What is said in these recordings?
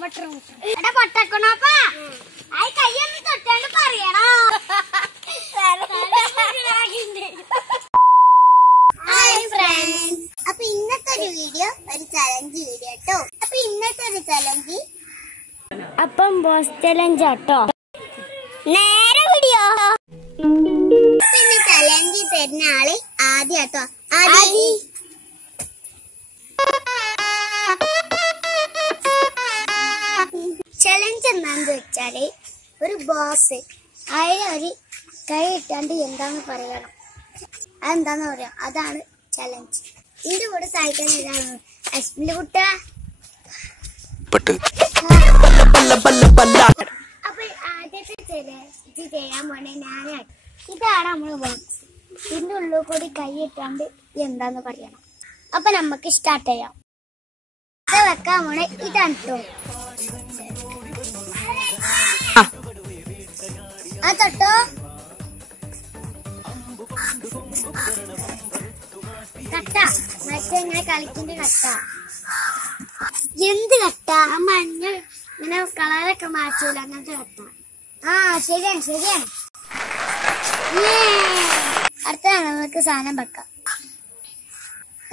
പൊട്ടക്കണപ്പാ അത് കയ്യൊന്ന് തൊട്ടാണ്ട് പറയണോ? Hi friends, അപ്പൊ ഇന്നത്തെ ഒരു വീഡിയോ ഒരു ചലഞ്ച് വീഡിയോ കേട്ടോ. അപ്പൊ ഇന്നത്തെ ഒരു ചലഞ്ച് അപ്പം ബോസ് ചലഞ്ച് കേട്ടോ. നേരെ വീഡിയോ. പിന്നെ ചലഞ്ച് തരുന്ന ആള് ആദ്യ കേട്ടോ. ചലഞ്ച് എന്താന്ന് വെച്ചാല് ഒരു ബോസ് അതിലൊരു കൈ ഇട്ടാണ്ട് എന്താന്ന് പറയണം. അതെന്താന്ന് പറയാം, അതാണ് ചലഞ്ച്. ഇതിന്റെ കൂടെ സഹായിക്കാൻ ഇതാണ് അശ്വിന്റെ കുട്ട. അപ്പൊ ആദ്യത്തെ ചലഞ്ച് ചെയ്യാൻ പോണേ ഞാനാണ്. ഇതാണ് നമ്മള് ബോക്സ്. ഇതിന്റെ ഉള്ളിൽ കൂടി കൈ ഇട്ടാണ്ട് എന്താന്ന് പറയണം. അപ്പൊ നമുക്ക് സ്റ്റാർട്ട് ചെയ്യാം. ഇത് വെക്കാൻ പോണേ ഇതാണ് കേട്ടോ. ആ തൊട്ടോ കട്ട മറ്റേ ഇങ്ങനെ കളിക്കുന്ന കട്ട. എന്ത് കട്ട? ആ മഞ്ഞ ഇങ്ങനെ കളറൊക്കെ മാറ്റൂല അങ്ങനത്തെ കട്ട. ആ ശരിയാണ് ശരിയാണ്. അടുത്താണ് നമുക്ക് സാധനം വെക്കാം.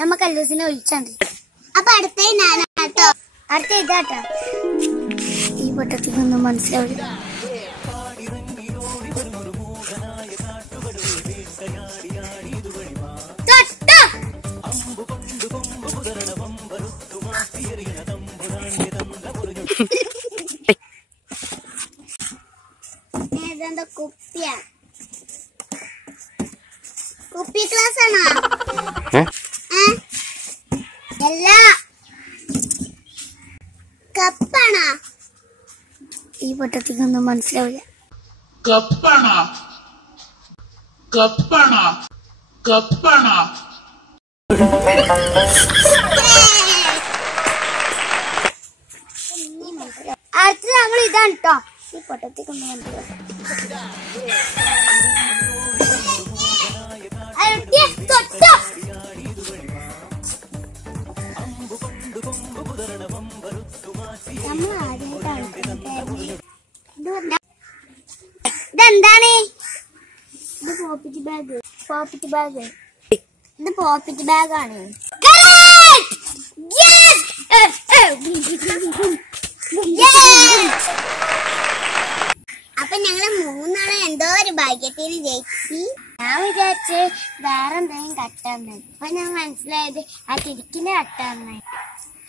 നമുക്ക് അല്ലൂസിനെ ഒഴിച്ചാണ്ട്. അപ്പൊ അടുത്ത ഞാനാട്ടോ. അടുത്ത ഇതാട്ടോ. ഈ പൊട്ടത്തിക്കൊന്നും മനസ്സിലാവില്ല. ഇതെന്താ കുപ്പിയാ? കുപ്പി ഗ്ലാസ് ആണോ? അല്ല, കപ്പാണോ? ഈ പൊട്ടത്തിക്കൊന്നും മനസ്സിലാവില്ല. കപ്പാണോ? കപ്പാണോ? കപ്പാണോ? അടുത്തത് നമ്മൾ ഇതാണ് കേട്ടോ. ഈ പൊട്ടത്തിക്കൊന്നും മനസ്സിലാവില്ല. ഇതെന്താണ്? ഇത് പോക്കറ്റ് ബാഗ്. Pocket bag. ഇത് പോക്കറ്റ് ബാഗാണ്. അപ്പൊ ഞങ്ങള് മൂന്നാളെ എന്തോ ഒരു ഭാഗ്യത്തിന് ജയിച്ചു. ഞാൻ വിചാരിച്ച് വേറെ എന്തെങ്കിലും കട്ടാന്ന്. അപ്പൊ ഞാൻ മനസ്സിലായത് ആ തിരിക്കിന്റെ കട്ടാന്ന്.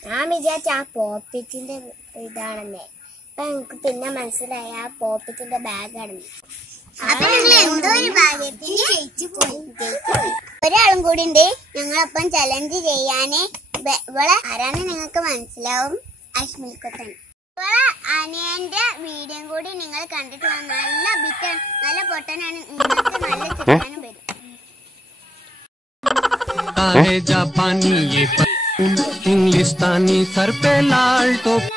ഞാൻ വിചാരിച്ച ആ പോക്കറ്റിന്റെ ഇതാണെന്നേ. അപ്പൊ എനിക്ക് പിന്നെ മനസ്സിലായി ആ പോക്കറ്റിന്റെ ബാഗാണെന്ന്. അപ്പൊ ഞങ്ങൾ എന്തോ ഒരു ഭാഗ്യത്തിന് ജയിച്ചു പോയി. ഒരാളും കൂടി ഉണ്ട് ഞങ്ങളൊപ്പം ചലഞ്ച് ചെയ്യാന്. ഇവളെ ആരാണ് നിങ്ങൾക്ക് മനസ്സിലാവും. അശ്മിൽക്കുട്ടൻ. ഇവളെ അനിയന്റെ വീഡിയോ കൂടി നിങ്ങൾ കണ്ടിട്ട് നല്ല ബിറ്റാണ്, നല്ല പൊട്ടനാണ്. നിങ്ങൾക്ക് നല്ല ചിരിക്കാനും വരും.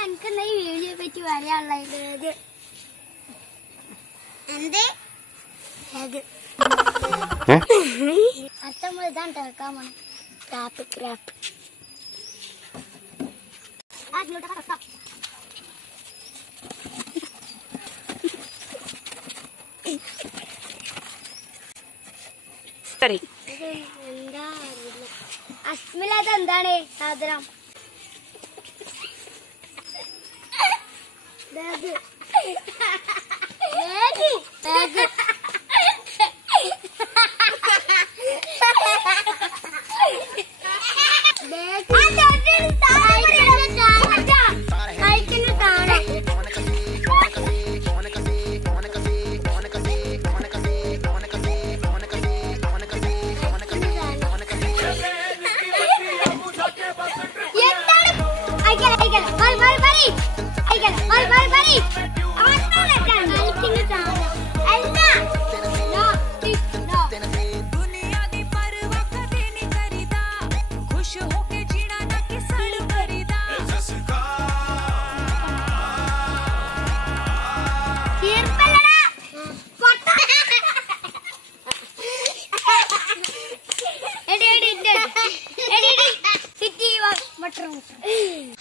എനിക്കെന്താ ഈ വീഡിയോ പറ്റി പറയാനുള്ളത്? എന്ത് അർത്ഥം ഇതാണ് കേൾക്കാൻ പോണേ. Crap crap. എന്താ അസ്മില, അതെന്താണ് സാധനം? Bag. Bag.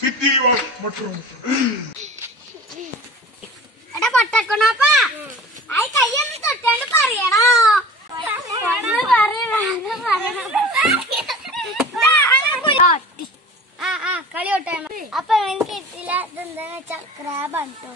City was mushroom. കളി തൊട്ടേ അപ്പൊ എനിക്ക് കിട്ടില്ല. ഇതെന്താന്ന് വെച്ചാ ക്രാബാണ് കേട്ടോ.